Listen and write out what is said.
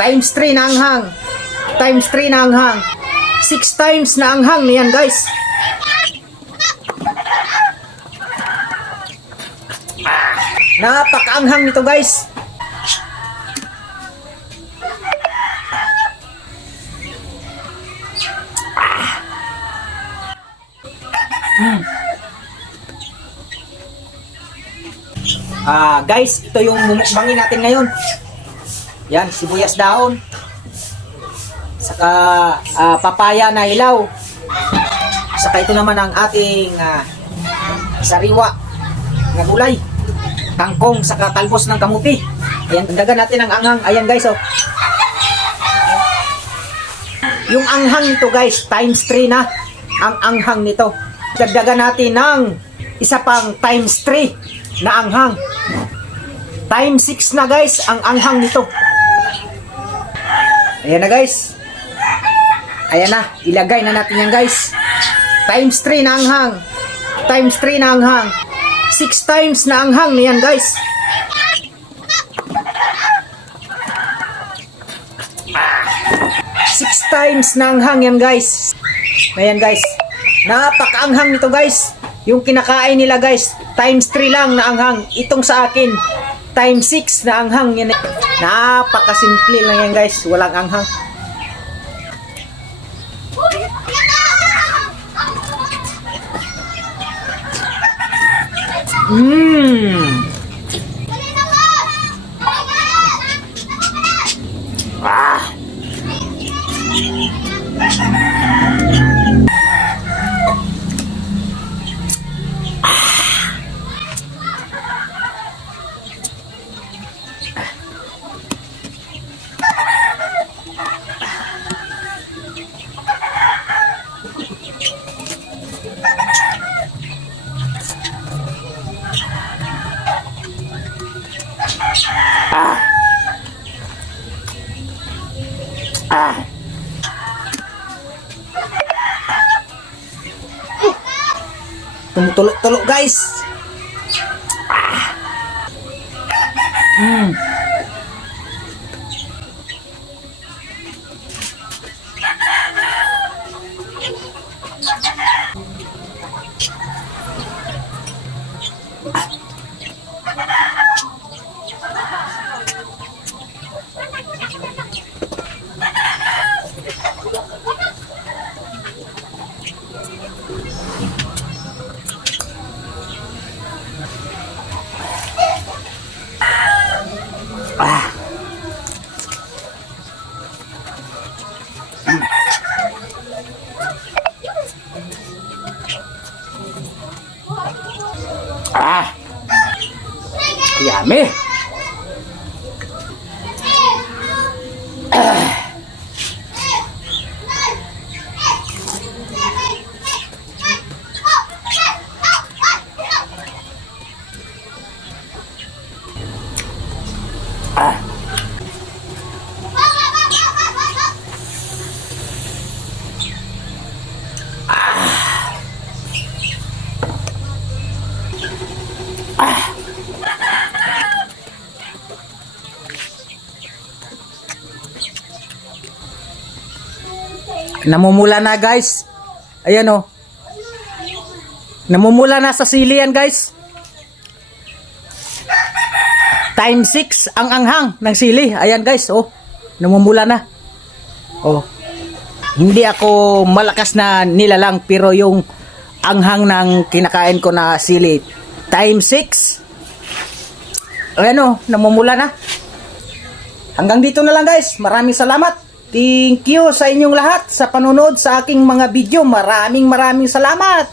Times 3 na anghang. Times 3 na anghang. 6 times na anghang niyan guys. Napakaanghang nito guys. Guys, ito yung mumukbangin natin ngayon. Yan, sibuyas daon. Saka papaya na hilaw. Saka ito naman ang ating sariwa na gulay. Kangkong, saka talbos ng kamuti. Ayan, dagan natin ang anghang. Ayan guys, oh. Yung anghang nito guys, times 3 na ang anghang nito. Dagdagan natin ng isa pang times 3 na anghang. Times 6 na guys ang anghang nito. Ayan na guys. Ayan na, ilagay na natin yan guys. Times 3 na anghang. Times 3 na anghang. 6 times na anghang niyan guys. Six times na anghang yan guys. Ayan guys. Napakaanghang nito guys. Yung kinakain nila guys, times 3 lang na anghang. Itong sa akin, times 6 na anghang. Yan. Napakasimple lang yan guys. Walang anghang. Tumutulog-tulog guys. Yummy. Namumula na guys. Ayan oh. Namumula na sa sili yan guys. Times 6 ang anghang ng sili. Ayan guys oh. Namumula na. Oh. Hindi ako malakas na nilalang pero yung anghang ng kinakain ko na sili times 6. Ayan oh, namumula na. Hanggang dito na lang guys. Maraming salamat. Thank you sa inyong lahat sa panonood sa aking mga video. Maraming salamat.